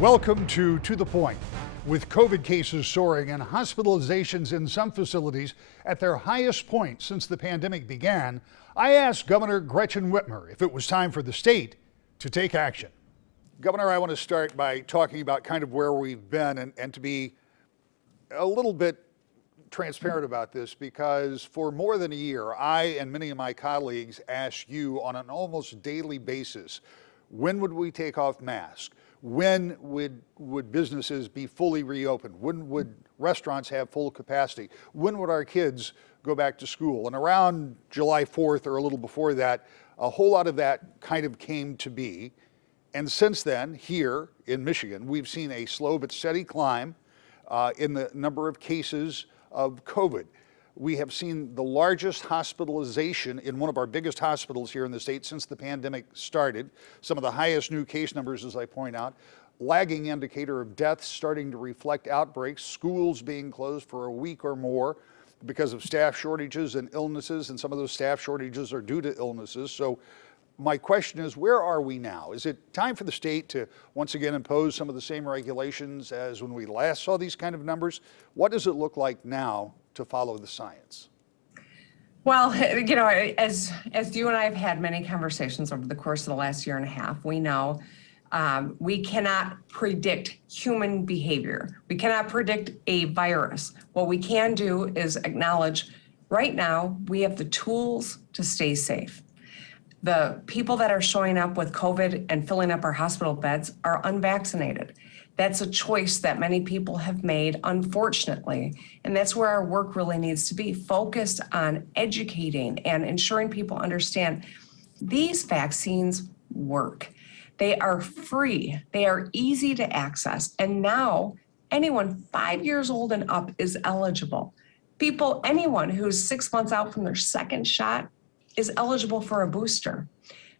Welcome to the Point. With COVID cases soaring and hospitalizations in some facilities at their highest point since the pandemic began, I asked Governor Gretchen Whitmer if it was time for the state to take action. Governor, I want to start by talking about kind of where we've been and to be a little bit transparent about this, because for more than a year, I and many of my colleagues asked you on an almost daily basis, when would we take off masks? When would businesses be fully reopened? When would restaurants have full capacity? When would our kids go back to school? And around July 4th or a little before that, a whole lot of that kind of came to be. And since then, here in Michigan, we've seen a slow but steady climb in the number of cases of COVID. We have seen the largest hospitalization in one of our biggest hospitals here in the state since the pandemic started. Some of the highest new case numbers, as I point out. Lagging indicator of deaths starting to reflect outbreaks. Schools being closed for a week or more because of staff shortages and illnesses, and some of those staff shortages are due to illnesses. So my question is, where are we now? Is it time for the state to once again impose some of the same regulations as when we last saw these kind of numbers? What does it look like now to follow the science? Well, you know, as you and I have had many conversations over the course of the last year and a half, we know we cannot predict human behavior. We cannot predict a virus. What we can do is acknowledge right now we have the tools to stay safe. The people that are showing up with COVID and filling up our hospital beds are unvaccinated. That's a choice that many people have made, unfortunately. And that's where our work really needs to be, focused on educating and ensuring people understand these vaccines work. They are free, they are easy to access. And now anyone 5 years old and up is eligible. Anyone who's 6 months out from their second shot is eligible for a booster.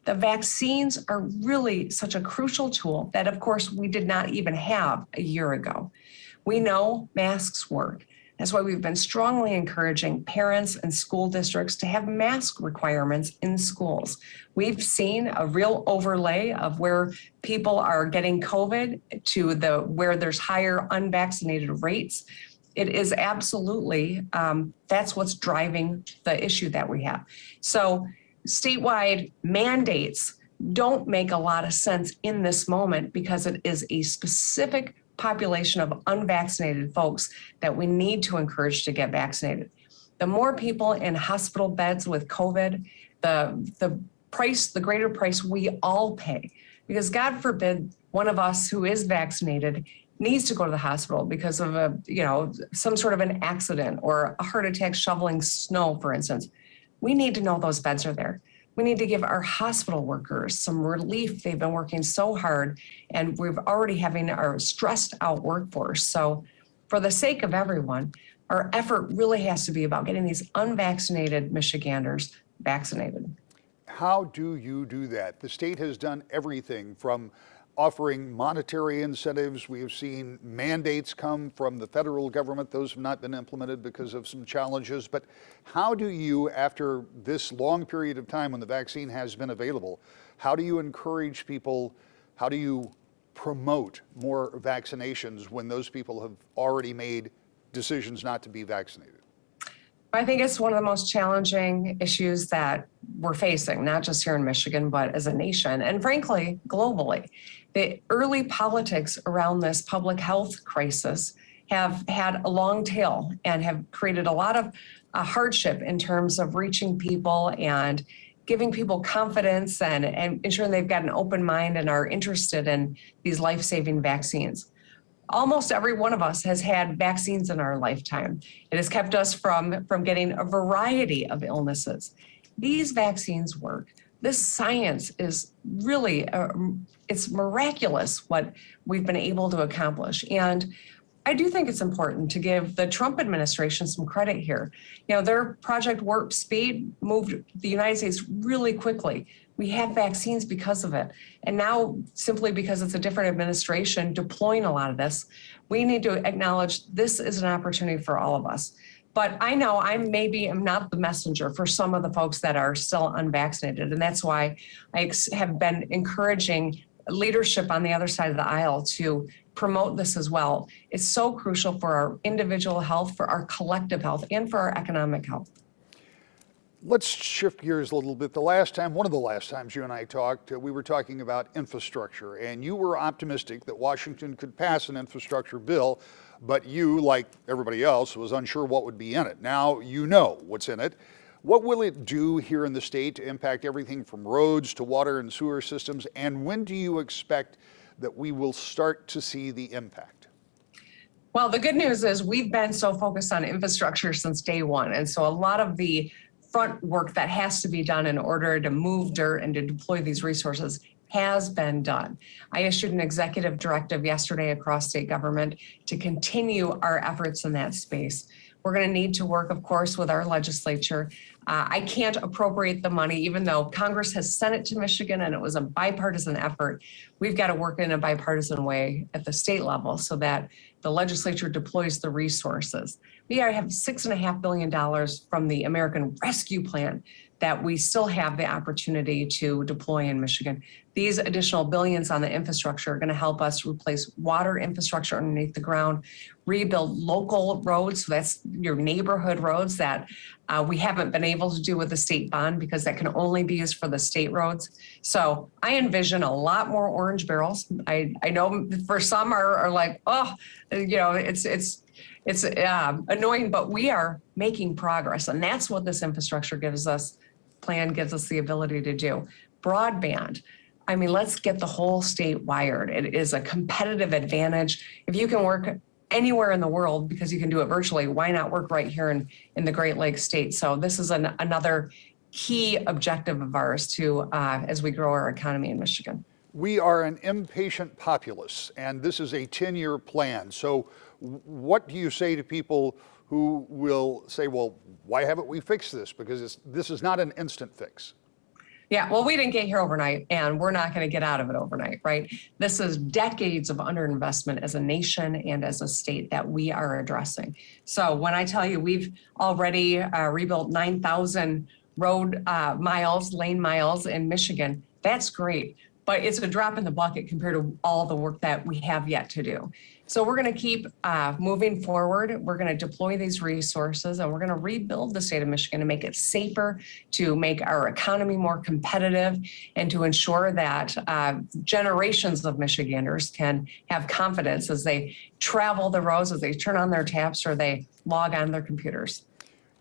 The vaccines are really such a crucial tool that, of course, we did not even have a year ago. We know masks work. That's why we've been strongly encouraging parents and school districts to have mask requirements in schools. We've seen a real overlay of where people are getting COVID to where there's higher unvaccinated rates. It is absolutely, that's what's driving the issue that we have. So statewide mandates don't make a lot of sense in this moment because it is a specific population of unvaccinated folks that we need to encourage to get vaccinated. The more people in hospital beds with COVID, the greater price we all pay. Because God forbid one of us who is vaccinated needs to go to the hospital because of some sort of an accident or a heart attack shoveling snow, for instance. We need to know those beds are there. We need to give our hospital workers some relief. They've been working so hard, and we're already having our stressed out workforce. So for the sake of everyone, our effort really has to be about getting these unvaccinated Michiganders vaccinated. How do you do that? The state has done everything from offering monetary incentives. We have seen mandates come from the federal government. Those have not been implemented because of some challenges. But how do you, after this long period of time when the vaccine has been available, how do you encourage people? How do you promote more vaccinations when those people have already made decisions not to be vaccinated? I think it's one of the most challenging issues that we're facing, not just here in Michigan, but as a nation, and frankly, globally. The early politics around this public health crisis have had a long tail and have created a lot of hardship in terms of reaching people and giving people confidence and ensuring they've got an open mind and are interested in these life-saving vaccines. Almost every one of us has had vaccines in our lifetime. It has kept us from getting a variety of illnesses. These vaccines work. This science is really, it's miraculous what we've been able to accomplish. And I do think it's important to give the Trump administration some credit here. You know, their Project Warp Speed moved the United States really quickly. We have vaccines because of it. And now, simply because it's a different administration deploying a lot of this, we need to acknowledge this is an opportunity for all of us. But I know I'm not the messenger for some of the folks that are still unvaccinated. And that's why I have been encouraging leadership on the other side of the aisle to promote this as well. It's so crucial for our individual health, for our collective health, and for our economic health. Let's shift gears a little bit. One of the last times you and I talked, we were talking about infrastructure, and you were optimistic that Washington could pass an infrastructure bill, but you, like everybody else, was unsure what would be in it. Now you know what's in it. What will it do here in the state to impact everything from roads to water and sewer systems, and when do you expect that we will start to see the impact? Well, the good news is we've been so focused on infrastructure since day one, and so a lot of the front work that has to be done in order to move dirt and to deploy these resources has been done. I issued an executive directive yesterday across state government to continue our efforts in that space. We're going to need to work, of course, with our legislature. I can't appropriate the money, even though Congress has sent it to Michigan and it was a bipartisan effort. We've got to work in a bipartisan way at the state level so that the legislature deploys the resources. We have $6.5 billion from the American Rescue Plan that we still have the opportunity to deploy in Michigan. These additional billions on the infrastructure are going to help us replace water infrastructure underneath the ground, rebuild local roads, so that's your neighborhood roads that we haven't been able to do with the state bond because that can only be used for the state roads. So I envision a lot more orange barrels. I know for some are like, oh, you know, it's annoying, but we are making progress, and that's what this infrastructure plan gives us the ability to do. Broadband. I mean, let's get the whole state wired. It is a competitive advantage. If you can work anywhere in the world because you can do it virtually, why not work right here in the Great Lakes state? So this is another key objective of ours to as we grow our economy in Michigan. We are an impatient populace, and this is a 10-year plan. So what do you say to people who will say, well, why haven't we fixed this? Because this is not an instant fix. Yeah, well, we didn't get here overnight, and we're not going to get out of it overnight, right? This is decades of underinvestment as a nation and as a state that we are addressing. So when I tell you we've already rebuilt 9,000 road lane miles in Michigan, that's great. But it's a drop in the bucket compared to all the work that we have yet to do. So we're going to keep moving forward. We're going to deploy these resources, and we're going to rebuild the state of Michigan to make it safer, to make our economy more competitive, and to ensure that generations of Michiganders can have confidence as they travel the roads, as they turn on their taps, or they log on their computers.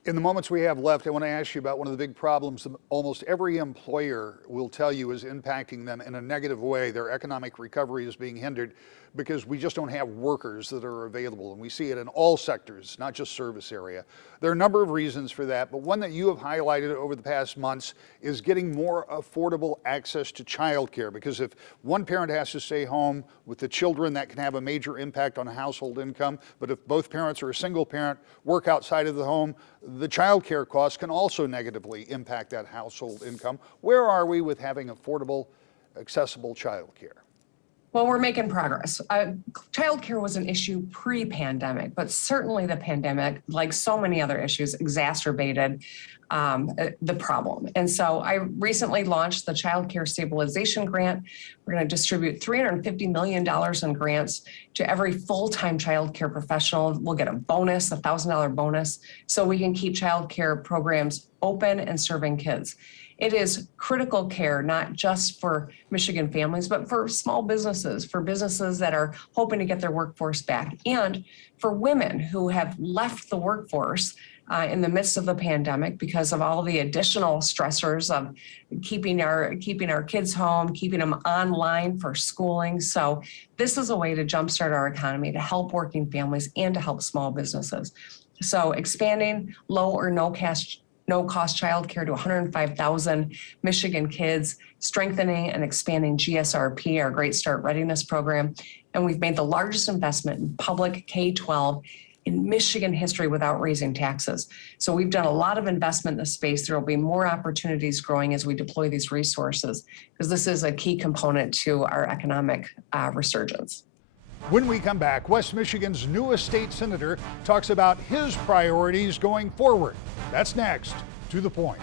In the moments we have left, I want to ask you about one of the big problems that almost every employer will tell you is impacting them in a negative way. Their economic recovery is being hindered because we just don't have workers that are available. And we see it in all sectors, not just service area. There are a number of reasons for that, but one that you have highlighted over the past months is getting more affordable access to childcare. Because if one parent has to stay home with the children, that can have a major impact on household income. But if both parents or a single parent work outside of the home, the child care costs can also negatively impact that household income. Where are we with having affordable, accessible child care? Well, we're making progress. Child care was an issue pre-pandemic, but certainly the pandemic, like so many other issues, exacerbated the problem. And so I recently launched the Child Care Stabilization Grant. We're going to distribute $350 million in grants to every full-time child care professional. We'll get a bonus, a $1,000 bonus, so we can keep child care programs open and serving kids. It is critical care, not just for Michigan families, but for small businesses, for businesses that are hoping to get their workforce back, and for women who have left the workforce in the midst of the pandemic because of all the additional stressors of keeping our kids home, keeping them online for schooling. So this is a way to jumpstart our economy, to help working families and to help small businesses. So expanding low or no cost childcare to 105,000 Michigan kids, strengthening and expanding GSRP, our Great Start Readiness Program. And we've made the largest investment in public K-12 in Michigan history without raising taxes. So we've done a lot of investment in this space. There will be more opportunities growing as we deploy these resources, because this is a key component to our economic resurgence. When we come back, West Michigan's newest state senator talks about his priorities going forward. That's next. To the Point.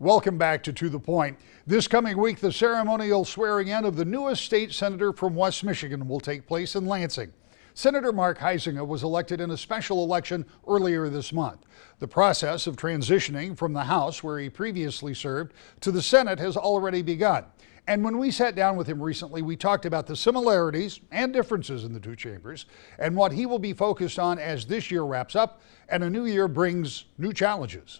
Welcome back to the Point. This coming week, the ceremonial swearing in of the newest state senator from West Michigan will take place in Lansing. Senator Mark Heisinger was elected in a special election earlier this month. The process of transitioning from the House, where he previously served, to the Senate has already begun. And when we sat down with him recently, we talked about the similarities and differences in the two chambers and what he will be focused on as this year wraps up and a new year brings new challenges.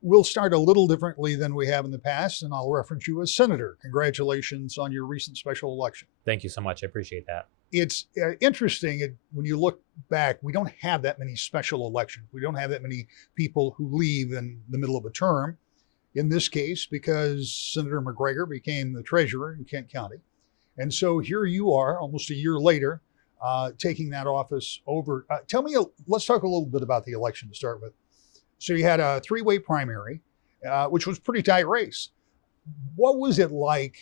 We'll start a little differently than we have in the past, and I'll reference you as Senator. Congratulations on your recent special election. Thank you so much. I appreciate that. It's interesting when you look back, we don't have that many special elections. We don't have that many people who leave in the middle of a term. In this case, because Senator McGregor became the treasurer in Kent County. And so here you are almost a year later, taking that office over. Let's talk a little bit about the election to start with. So you had a three-way primary, which was a pretty tight race. What was it like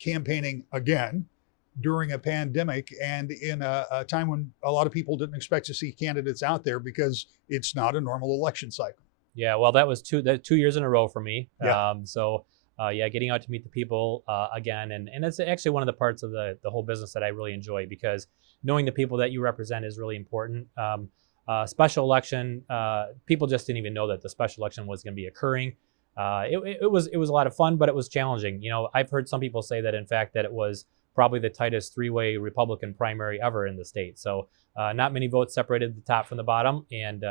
campaigning again during a pandemic and in a time when a lot of people didn't expect to see candidates out there because it's not a normal election cycle? Yeah, well, that was 2 years in a row for me. Yeah. Getting out to meet the people again. And it's actually one of the parts of the whole business that I really enjoy, because knowing the people that you represent is really important. Special election, people just didn't even know that the special election was going to be occurring. It was a lot of fun, but it was challenging. You know, I've heard some people say that, in fact, that it was probably the tightest three-way Republican primary ever in the state. So not many votes separated the top from the bottom, and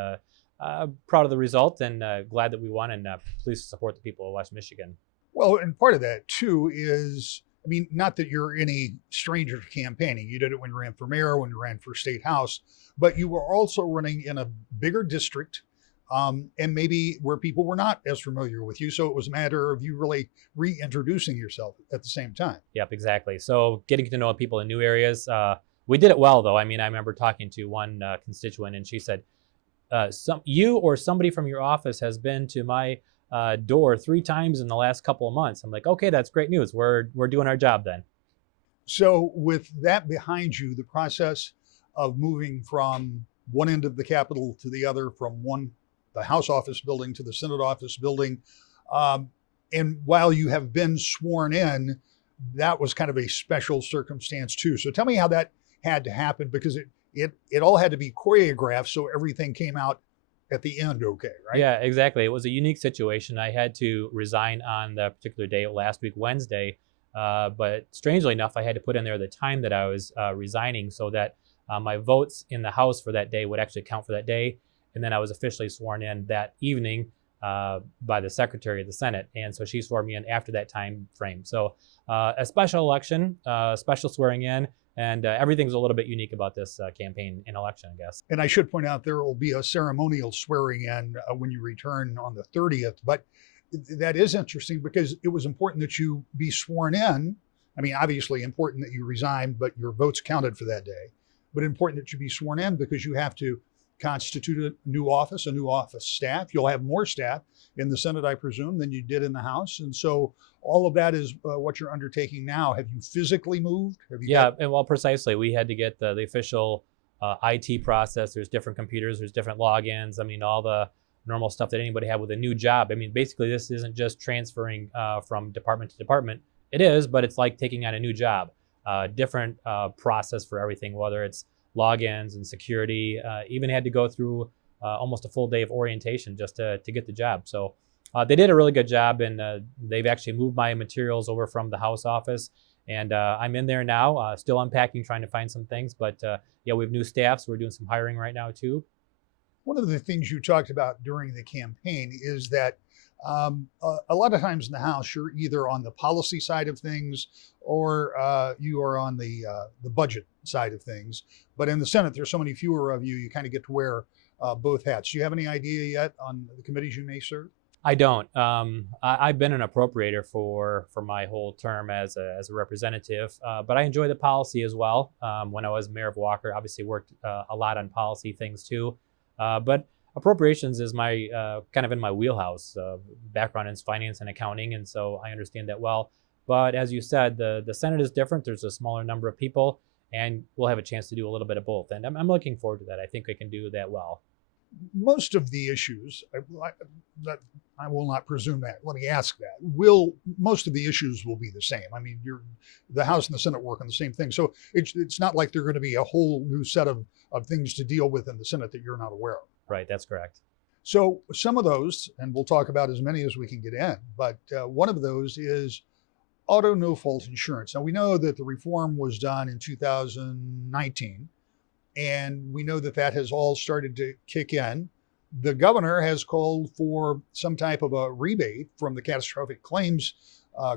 proud of the result, and glad that we won, and pleased to support the people of West Michigan. Well, and part of that too is, I mean, not that you're any stranger to campaigning. You did it when you ran for mayor, when you ran for state house, but you were also running in a bigger district, and maybe where people were not as familiar with you. So it was a matter of you really reintroducing yourself at the same time. Yep, exactly. So getting to know people in new areas. We did it well, though. I mean, I remember talking to one constituent, and she said, you or somebody from your office has been to my door 3 times in the last couple of months. I'm like, okay, that's great news. We're doing our job then. So with that behind you, the process of moving from one end of the Capitol to the other, from the House office building to the Senate office building, and while you have been sworn in, that was kind of a special circumstance too. So tell me how that had to happen, because it all had to be choreographed so everything came out at the end okay, right? Yeah, exactly. It was a unique situation. I had to resign on the particular day, last week, Wednesday. But strangely enough, I had to put in there the time that I was resigning, so that my votes in the House for that day would actually count for that day. And then I was officially sworn in that evening by the Secretary of the Senate. And so she swore me in after that time frame. So a special election, special swearing in, and everything's a little bit unique about this campaign and election, I guess. And I should point out there will be a ceremonial swearing in when you return on the 30th. But that is interesting, because it was important that you be sworn in. I mean, obviously important that you resign, but your votes counted for that day. But important that you be sworn in, because you have to constitute a new office staff. You'll have more staff in the Senate, I presume, than you did in the House. And so all of that is what you're undertaking now. Have you physically moved? Well, precisely. We had to get the official IT process. There's different computers, there's different logins. I mean, all the normal stuff that anybody had with a new job. I mean, basically, this isn't just transferring from department to department. It is, but it's like taking on a new job. Different process for everything, whether it's logins and security. Even had to go through almost a full day of orientation just to get the job. So they did a really good job, and they've actually moved my materials over from the House office, and I'm in there now, still unpacking, trying to find some things. But we have new staff, so we're doing some hiring right now too. One of the things you talked about during the campaign is that a lot of times in the House, you're either on the policy side of things or you are on the budget side of things. But in the Senate, there's so many fewer of you, you kind of get to wear both hats. Do you have any idea yet on the committees you may serve? I don't. I've been an appropriator for my whole term as a representative, but I enjoy the policy as well. When I was mayor of Walker, obviously worked a lot on policy things too. But appropriations is my kind of in my wheelhouse. Background in finance and accounting, and so I understand that well. But as you said, the Senate is different. There's a smaller number of people, and we'll have a chance to do a little bit of both. And I'm looking forward to that. I think I can do that well. most of the issues, I will not presume that. Let me ask that. Most of the issues will be the same? I mean, the House and the Senate work on the same thing. So it's not like they're going to be a whole new set of things to deal with in the Senate that you're not aware of. Right, that's correct. So some of those, and we'll talk about as many as we can get in, but one of those is auto no-fault insurance. Now, we know that the reform was done in 2019, and we know that has all started to kick in. The governor has called for some type of a rebate from the catastrophic claims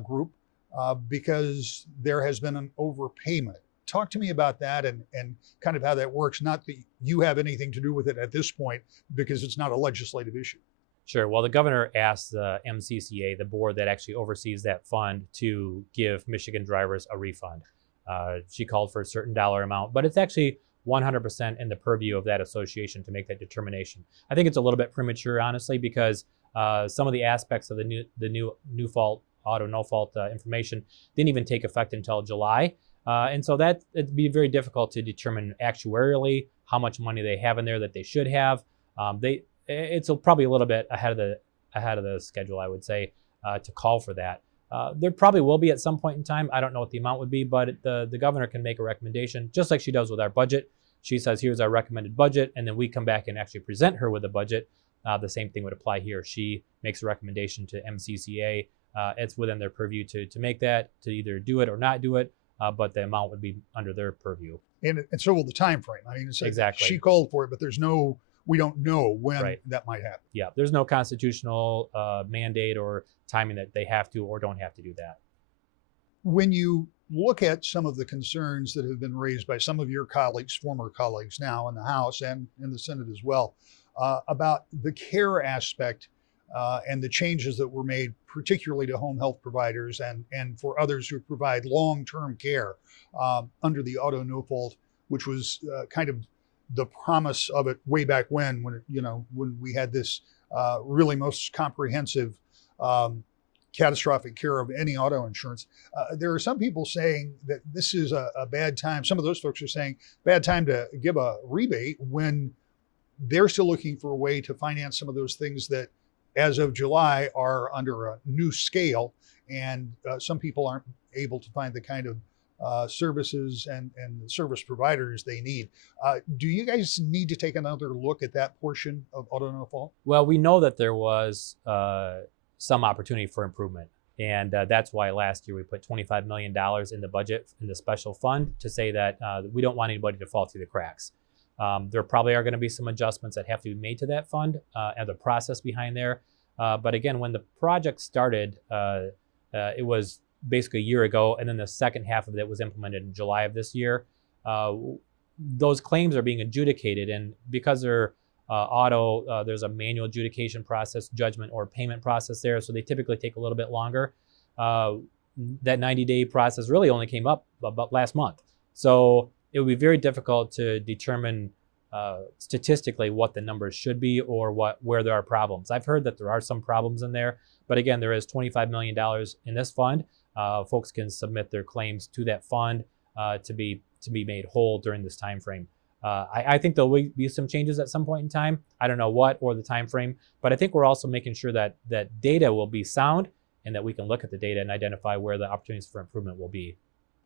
group because there has been an overpayment. Talk to me about that and kind of how that works. Not that you have anything to do with it at this point because it's not a legislative issue. Sure. Well, the governor asked the MCCA, the board that actually oversees that fund, to give Michigan drivers a refund. She called for a certain dollar amount, but it's actually 100% in the purview of that association to make that determination. I think it's a little bit premature, honestly, because some of the aspects of the new fault, auto no fault information didn't even take effect until July. And so it'd be very difficult to determine actuarially how much money they have in there that they should have. It's probably a little bit ahead of the schedule, I would say, to call for that. There probably will be at some point in time. I don't know what the amount would be, but the governor can make a recommendation, just like she does with our budget. She says, here's our recommended budget, and then we come back and actually present her with a budget. The same thing would apply here. She makes a recommendation to MCCA. It's within their purview to make that, to either do it or not do it, but the amount would be under their purview. And so will the time frame. I mean, exactly. She called for it, but we don't know when that might happen. Yeah, there's no constitutional mandate or timing that they have to or don't have to do that. When you look at some of the concerns that have been raised by some of your colleagues, former colleagues now in the House and in the Senate as well, about the care aspect and the changes that were made, particularly to home health providers and for others who provide long-term care under the auto no fault, which was kind of the promise of it way back when we had this really most comprehensive catastrophic care of any auto insurance. There are some people saying that this is a bad time. Some of those folks are saying bad time to give a rebate when they're still looking for a way to finance some of those things that, as of July, are under a new scale, and some people aren't able to find the kind of services and service providers they need. Do you guys need to take another look at that portion of auto no fault? Well, we know that there was some opportunity for improvement, and that's why last year we put $25 million in the budget in the special fund to say that we don't want anybody to fall through the cracks. There probably are going to be some adjustments that have to be made to that fund and the process behind there. But again, when the project started, it was basically a year ago, and then the second half of it was implemented in July of this year. Those claims are being adjudicated, and because they're auto, there's a manual adjudication process, judgment or payment process there, so they typically take a little bit longer. That 90-day process really only came up about last month. So it would be very difficult to determine statistically what the numbers should be or where there are problems. I've heard that there are some problems in there, but again, there is $25 million in this fund. Folks can submit their claims to that fund to be made whole during this time frame. I think there will be some changes at some point in time. I don't know what or the time frame, but I think we're also making sure that data will be sound and that we can look at the data and identify where the opportunities for improvement will be.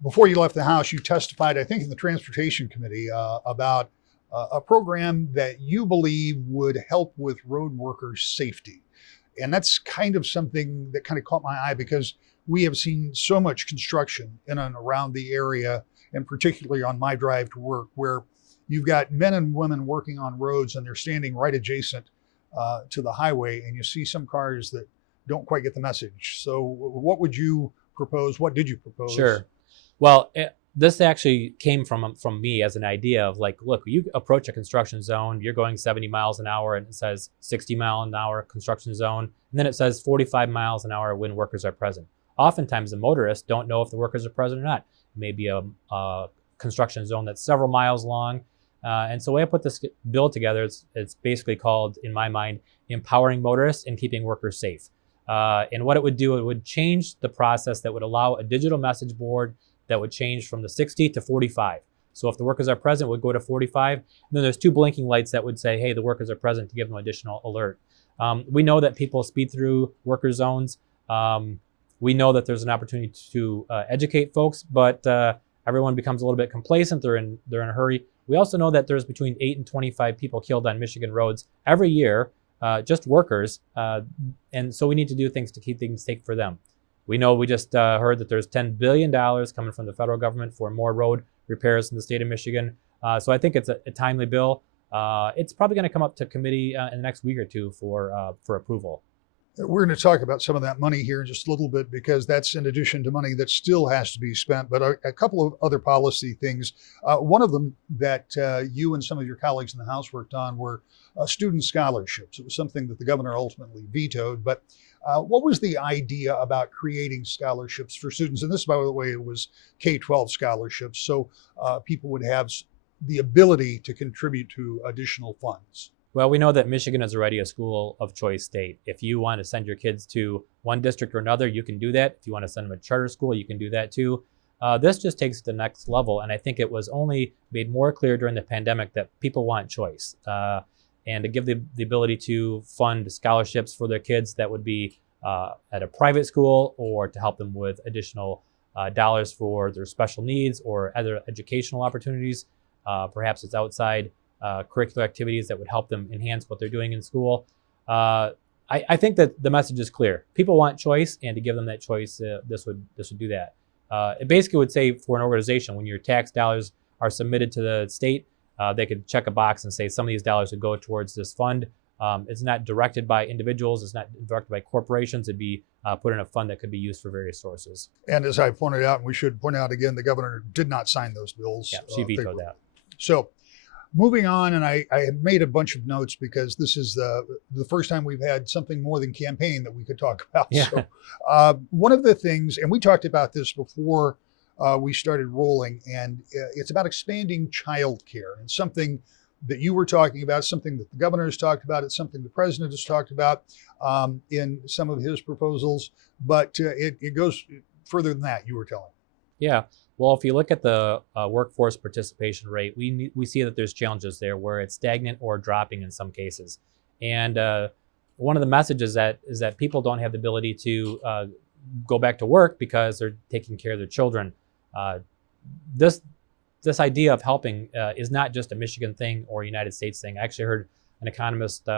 Before you left the House, you testified, I think, in the Transportation Committee about a program that you believe would help with road workers' safety. And that's kind of something that kind of caught my eye because we have seen so much construction in and around the area, and particularly on my drive to work, where you've got men and women working on roads and they're standing right adjacent to the highway, and you see some cars that don't quite get the message. So what would you propose? What did you propose? Sure. Well, this actually came from me as an idea of like, look, you approach a construction zone, you're going 70 miles an hour and it says 60 mile an hour construction zone, and then it says 45 miles an hour when workers are present. Oftentimes the motorists don't know if the workers are present or not. It may be a construction zone that's several miles long. And so the way I put this bill together, it's basically called, in my mind, Empowering Motorists and Keeping Workers Safe. And what it would do, it would change the process that would allow a digital message board that would change from the 60 to 45. So if the workers are present, we'd go to 45. And then there's 2 blinking lights that would say, hey, the workers are present, to give them additional alert. We know that people speed through worker zones. We know that there's an opportunity to educate folks, but everyone becomes a little bit complacent. They're in a hurry. We also know that there's between 8 and 25 people killed on Michigan roads every year, just workers. And so we need to do things to keep things safe for them. We know we just heard that there's $10 billion coming from the federal government for more road repairs in the state of Michigan. So I think it's a timely bill. It's probably going to come up to committee in the next week or two for approval. We're going to talk about some of that money here in just a little bit, because that's in addition to money that still has to be spent. But a couple of other policy things. One of them that you and some of your colleagues in the House worked on were student scholarships. It was something that the governor ultimately vetoed. But what was the idea about creating scholarships for students? And this, by the way, it was K-12 scholarships. So people would have the ability to contribute to additional funds. Well, we know that Michigan is already a school of choice state. If you want to send your kids to one district or another, you can do that. If you want to send them to charter school, you can do that too. This just takes it to the next level. And I think it was only made more clear during the pandemic that people want choice. And to give the ability to fund scholarships for their kids that would be at a private school, or to help them with additional dollars for their special needs or other educational opportunities. Perhaps it's outside curricular activities that would help them enhance what they're doing in school. I think that the message is clear. People want choice, and to give them that choice, this would do that. It basically would say, for an organization, when your tax dollars are submitted to the state, they could check a box and say some of these dollars would go towards this fund. It's not directed by individuals. It's not directed by corporations. It'd be put in a fund that could be used for various sources. And as I pointed out, and we should point out again, the governor did not sign those bills. Yeah, she vetoed that. So moving on, and I have made a bunch of notes, because this is the first time we've had something more than campaign that we could talk about. Yeah. So one of the things, and we talked about this before we started rolling, and it's about expanding childcare, and something that you were talking about, something that the governor has talked about, it's something the president has talked about in some of his proposals, but it goes further than that, you were telling me. Yeah. Well, if you look at the workforce participation rate, we see that there's challenges there where it's stagnant or dropping in some cases. And one of the messages is that people don't have the ability to go back to work because they're taking care of their children. This idea of helping is not just a Michigan thing or a United States thing. I actually heard an economist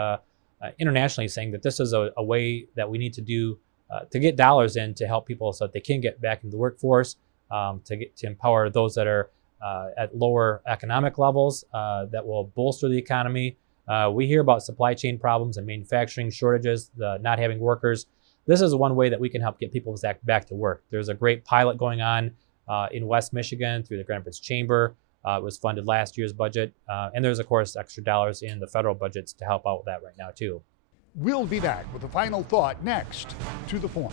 internationally saying that this is a way that we need to do to get dollars in to help people so that they can get back into the workforce. To empower those that are at lower economic levels, that will bolster the economy. We hear about supply chain problems and manufacturing shortages, not having workers. This is one way that we can help get people back to work. There's a great pilot going on in West Michigan through the Grand Rapids Chamber. It was funded last year's budget. And there's, of course, extra dollars in the federal budgets to help out with that right now, too. We'll be back with a final thought next. To the Point.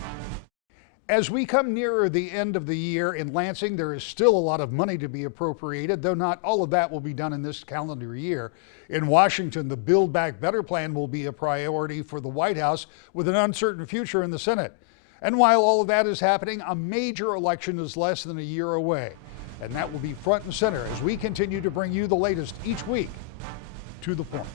As we come nearer the end of the year in Lansing, there is still a lot of money to be appropriated, though not all of that will be done in this calendar year. In Washington, the Build Back Better plan will be a priority for the White House, with an uncertain future in the Senate. And while all of that is happening, a major election is less than a year away. And that will be front and center as we continue to bring you the latest each week. To the Point.